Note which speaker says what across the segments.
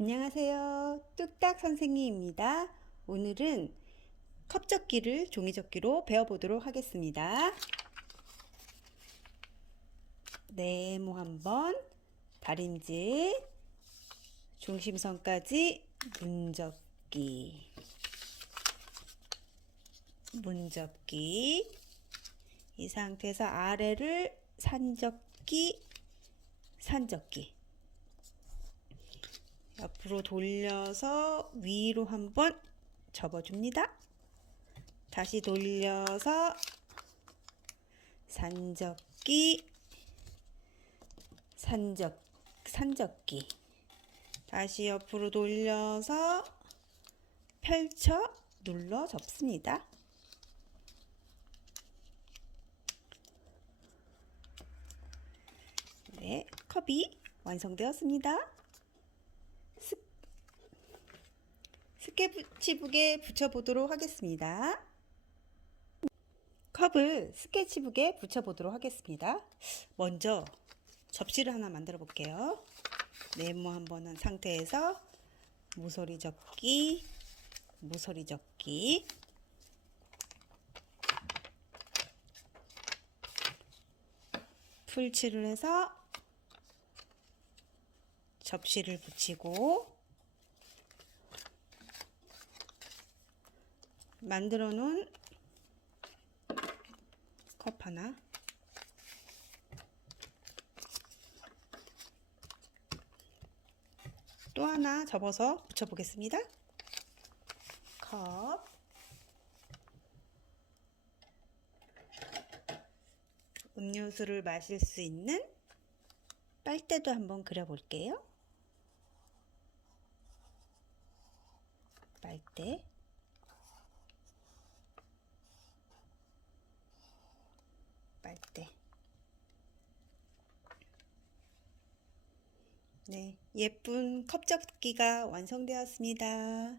Speaker 1: 안녕하세요. 뚝딱 선생님입니다. 오늘은 컵접기를 종이접기로 배워보도록 하겠습니다. 네모 한번, 다림질, 중심선까지 문접기, 문접기, 이 상태에서 아래를 산접기, 산접기. 옆으로 돌려서 위로 한번 접어줍니다. 다시 돌려서 산접기, 산접, 산접기. 다시 옆으로 돌려서 펼쳐 눌러 접습니다. 네, 컵이 완성되었습니다. 스, 스케치북에 붙여보도록 하겠습니다. 컵을 스케치북에 붙여보도록 하겠습니다. 먼저 접시를 하나 만들어 볼게요. 네모 한번 한 상태에서 모서리 접기, 모서리 접기, 풀칠을 해서 접시를 붙이고 만들어 놓은 컵 하나 또 하나 접어서 붙여 보겠습니다. 컵 음료수를 마실 수 있는 빨대도 한번 그려 볼게요. 빨대 빨대 네, 예쁜 컵접기가 완성되었습니다.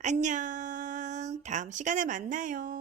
Speaker 1: 안녕. 다음 시간에 만나요.